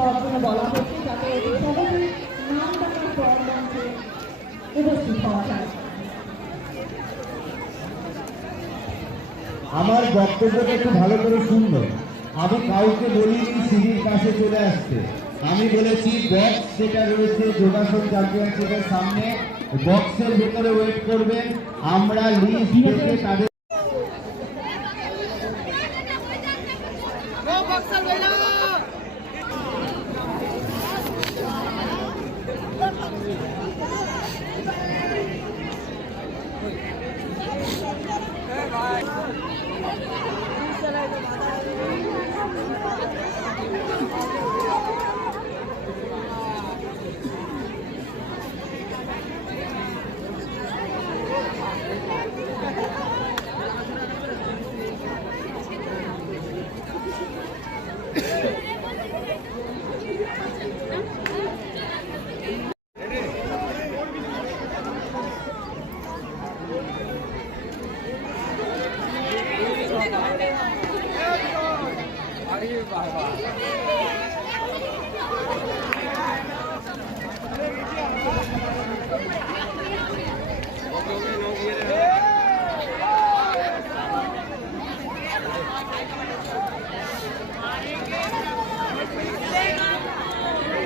হওয়ার জন্য বলা হচ্ছে, যাতে সবাই নাম ডাকার পর মঞ্চে উপস্থিত হওয়া যায়। আমার বক্তব্যটা একটু ভালো করে শুনবেন। আমি কাউকে বলিনি সিঁড়ির কাছে চলে আসতে। আমি বলেছি বক্স যেটা রয়েছে যোগাসন চ্যাম্পিয়নশিপের সামনে, বক্সের ভেতরে ওয়েট করবেন। আমরা লিস্ট দেখে তাদের अरे वाह वाह